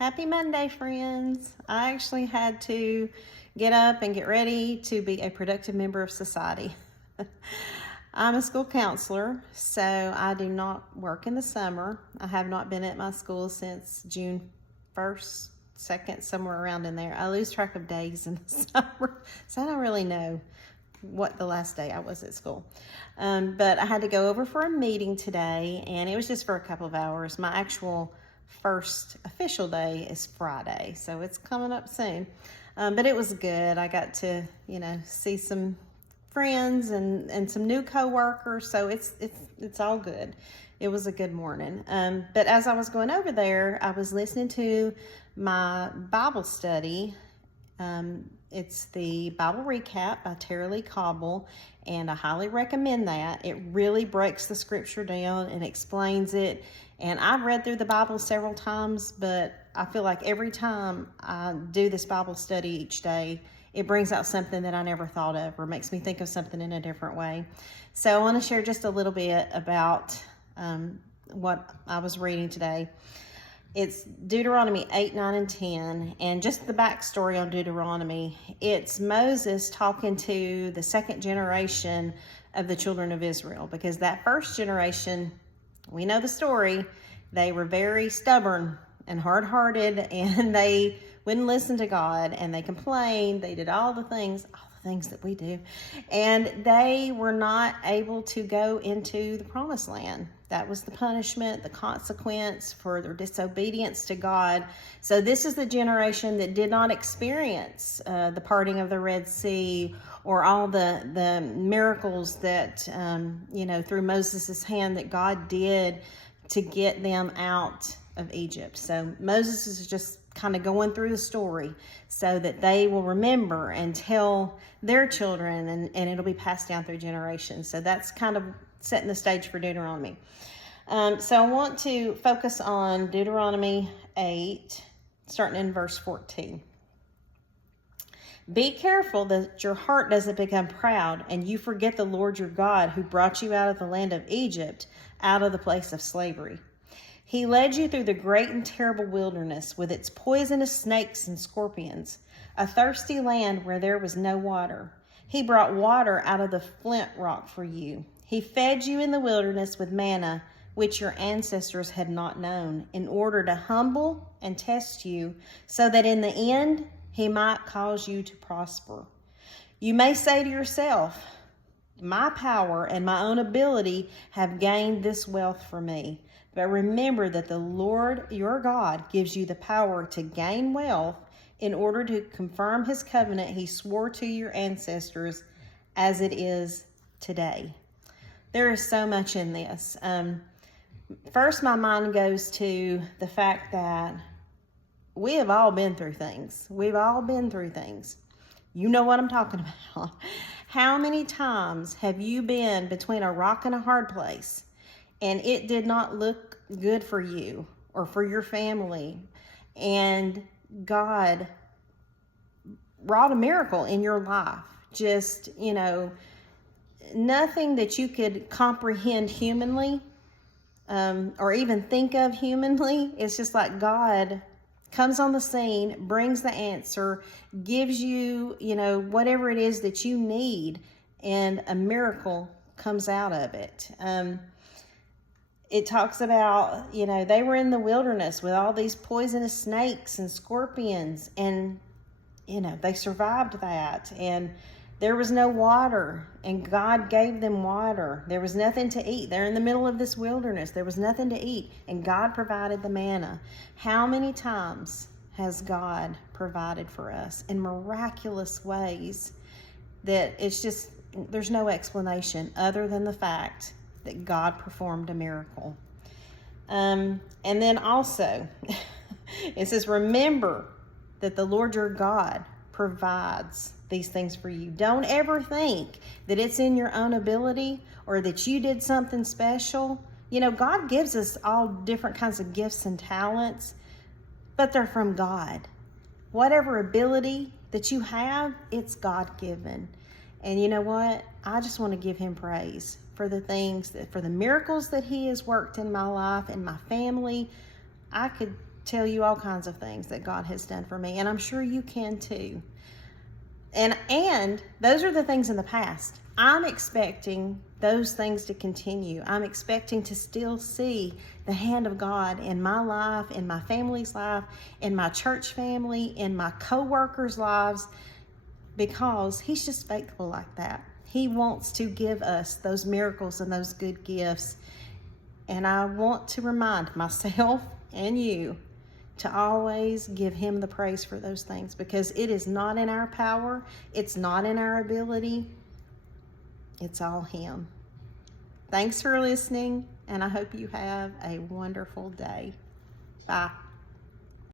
Happy Monday, friends. I actually had to get up and get ready to be a productive member of society. I'm a school counselor, so I do not work in the summer. I have not been at my school since June 1st, 2nd, somewhere around in there. I lose track of days in the summer, so I don't really know what the last day I was at school. But I had to go over for a meeting today, and it was just for a couple of hours. My actual first official day is Friday, so it's coming up soon. But it was good. I got to, see some friends and some new coworkers, so it's all good. It was a good morning. But as I was going over there, I was listening to my Bible study. It's the Bible Recap by Terry Lee Cobble, and I highly recommend that. It really breaks the scripture down and explains it. And I've read through the Bible several times, but I feel like every time I do this Bible study each day, it brings out something that I never thought of or makes me think of something in a different way. So I want to share just a little bit about what I was reading today. It's Deuteronomy 8, 9, and 10, and just the backstory on Deuteronomy. It's Moses talking to the second generation of the children of Israel, because that first generation, we know the story, they were very stubborn and hard-hearted, and they wouldn't listen to God, and they complained, they did all the things that we do, and they were not able to go into the promised land. That was the punishment, the consequence for their disobedience to God. So this is the generation that did not experience the parting of the Red Sea or all the miracles that, through Moses' hand that God did to get them out of Egypt. So Moses is just kind of going through the story so that they will remember and tell their children, and it'll be passed down through generations. So that's kind of setting the stage for Deuteronomy. So I want to focus on Deuteronomy 8, starting in verse 14. Be careful that your heart doesn't become proud and you forget the Lord your God, who brought you out of the land of Egypt, out of the place of slavery. He led you through the great and terrible wilderness with its poisonous snakes and scorpions, a thirsty land where there was no water. He brought water out of the flint rock for you. He fed you in the wilderness with manna, which your ancestors had not known, in order to humble and test you, so that in the end he might cause you to prosper. You may say to yourself, my power and my own ability have gained this wealth for me. But remember that the Lord your God gives you the power to gain wealth in order to confirm his covenant he swore to your ancestors, as it is today. There is so much in this. First, my mind goes to the fact that we have all been through things. We've all been through things. You know what I'm talking about. How many times have you been between a rock and a hard place, and it did not look good for you or for your family, and God wrought a miracle in your life? Just, nothing that you could comprehend humanly, or even think of humanly. It's just like God comes on the scene, brings the answer, gives you, whatever it is that you need, and a miracle comes out of it. It talks about, they were in the wilderness with all these poisonous snakes and scorpions, and, they survived that, and there was no water, and God gave them water. There was nothing to eat. They're in the middle of this wilderness. There was nothing to eat, and God provided the manna. How many times has God provided for us in miraculous ways that it's just, there's no explanation other than the fact that God performed a miracle. And then also, it says, remember that the Lord your God provides these things for you. Don't ever think that it's in your own ability or that you did something special. God gives us all different kinds of gifts and talents, but they're from God. Whatever ability that you have, it's God-given. And you know what? I just want to give him praise for the things, for the miracles that he has worked in my life and my family. I could tell you all kinds of things that God has done for me, and I'm sure you can too. And those are the things in the past. I'm expecting those things to continue. I'm expecting to still see the hand of God in my life, in my family's life, in my church family, in my co-workers' lives, because He's just faithful like that. He wants to give us those miracles and those good gifts. And I want to remind myself and you to always give Him the praise for those things, because it is not in our power. It's not in our ability. It's all Him. Thanks for listening, and I hope you have a wonderful day. Bye.